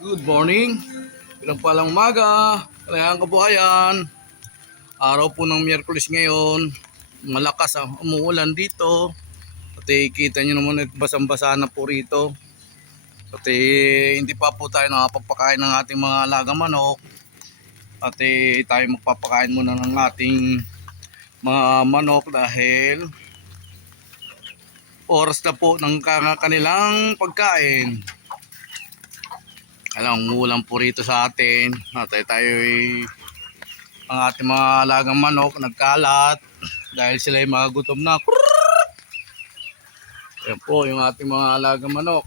Good morning. Pinagpalang umaga. Kailangan kabuhayan. Araw po ng Miyerkules ngayon. Malakas ang umuulan dito. Pati kita nyo naman basang-basa na po rito. Pati hindi pa po tayo nakapagpakain ng ating mga alagang manok. Pati tayo magpapakain muna ng ating mga manok dahil oras na po ng kanilang pagkain. Alam, umuulan po rito sa atin. Ang ating mga alagang manok nagkalat dahil sila ay magutom na. Yan po yung ating mga alagang manok.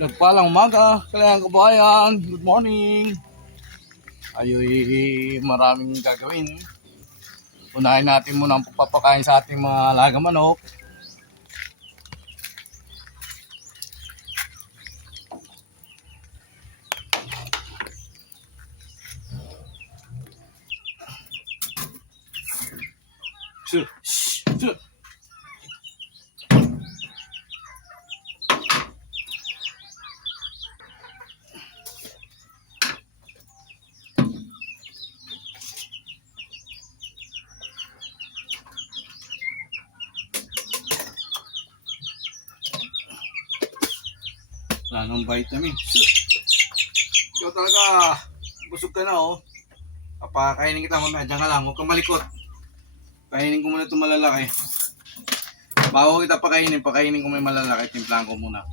Nagpalang umaga, kailangan kabayan. Good morning. Ayoy, maraming gagawin. Unahin natin muna ang pagpapakain sa ating mga alagang manok. Shh, shh. Wala nang vitamin. Ikaw talaga, busog ka na oh. Papakainin kita mamaya, dyan ka lang, huwag kang malikot. Kainin ko muna itong malalaki. Bago kita pakainin ko may malalaki, timplahan ko muna.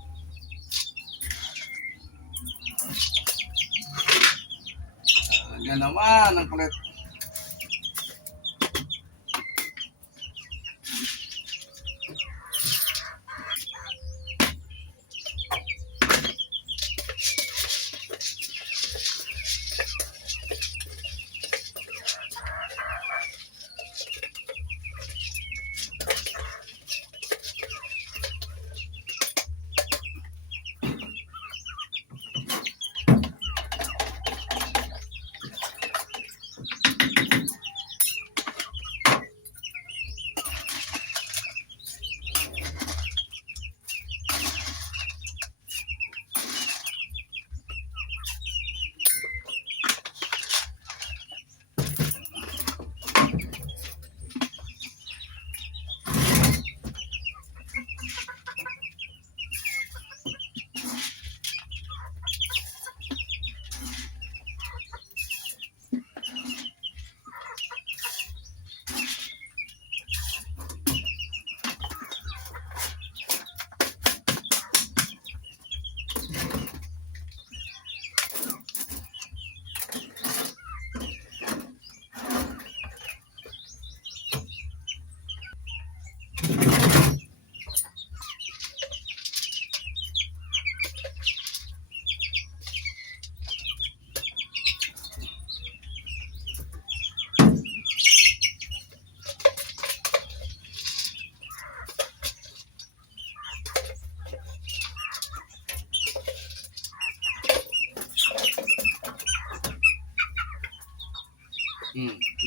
Yan naman, ang kulit.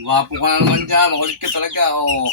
Gwapo ka na naman dyan. Makulit ka talaga. Oh.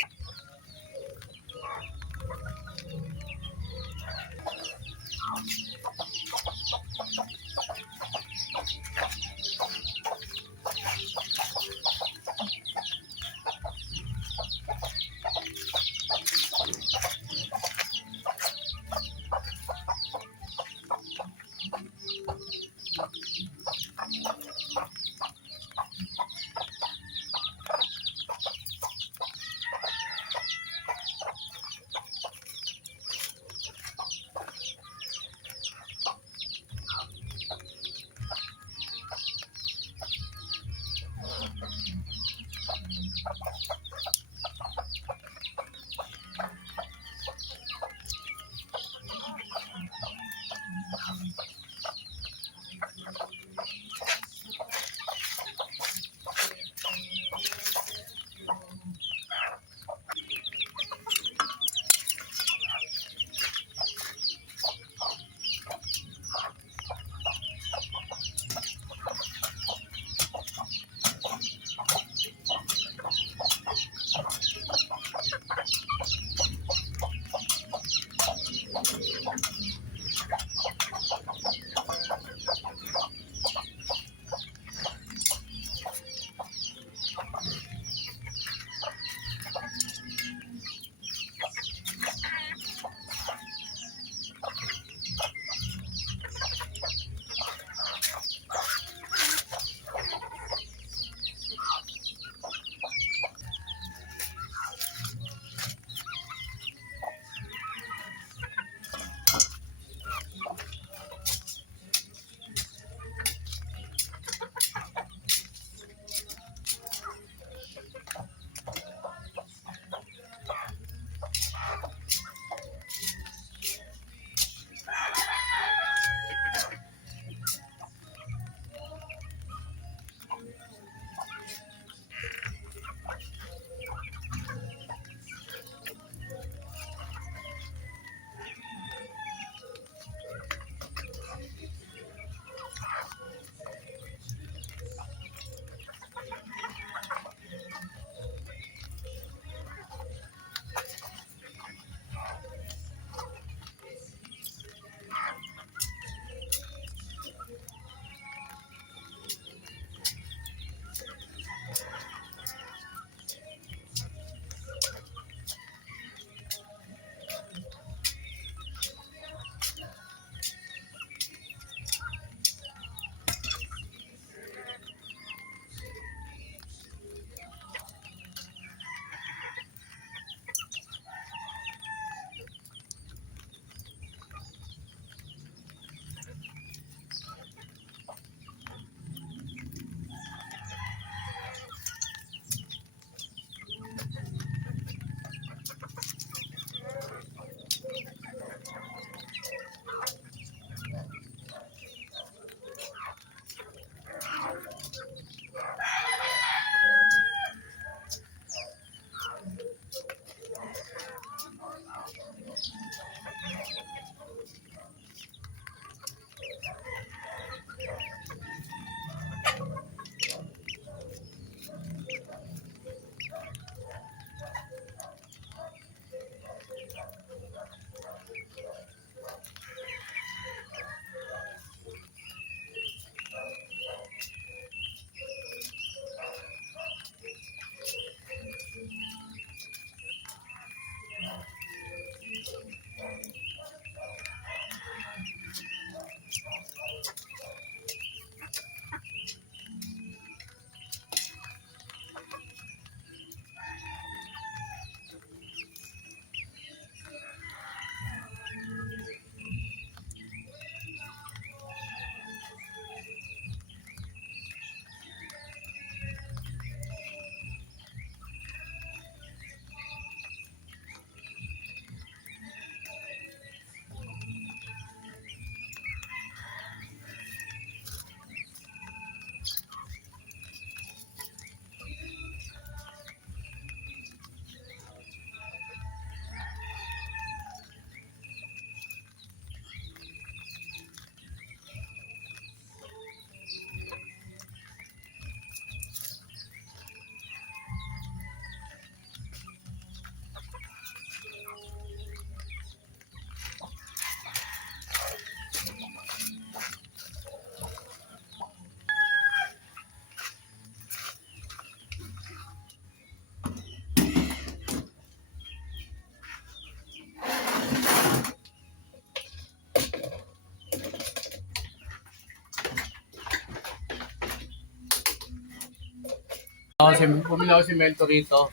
bumili ako semento rito.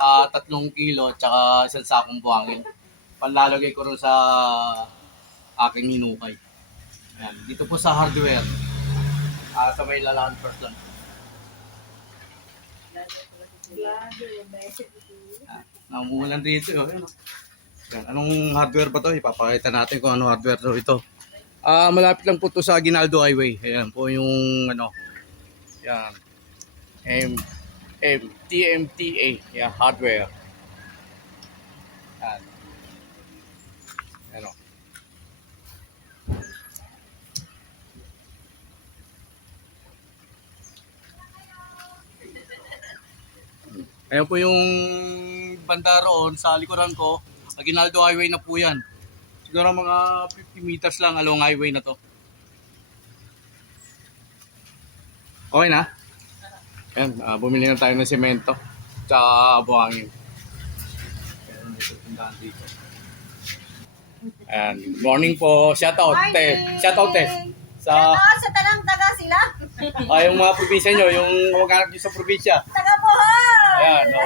3 kilo at saka isang sakong buhangin. Panlalagay ko rin sa aking hinukay. Ayan. Dito po sa hardware. Sa may lalaan first lang. Namuulan dito. Ayan. Yan. Anong hardware ba to? Ipapakita natin kung anong hardware to ito. Malapit lang po to sa Aguinaldo Highway. Ayan po yung ano. Yan. TMTA. Yan, hardware. Yan. Ano. Ayan po yung banda roon sa likuran ko. Aguinaldo Highway na po yan. Siguro mga 50 meters lang along highway na to. Okay na? Ayan, bumili na tayo ng semento. Tsaka buhangin. Ayan, morning po. Shoutout, te. Shoutout, te. Sa tanang taga sila. yung mga probinsya nyo, yung mag-anak nyo sa probinsya. Taga Bohol. Ayan, no.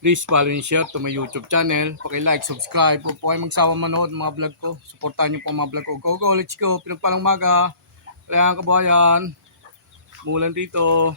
Please follow and share to my YouTube channel. Paki-like, subscribe. Huwag po kayo magsawa manood ng mga vlog ko. Supportahan niyo po ang mga vlog ko. Go, go, let's go. Pinagpalang umaga. Kaya kabayan. Mulan dito.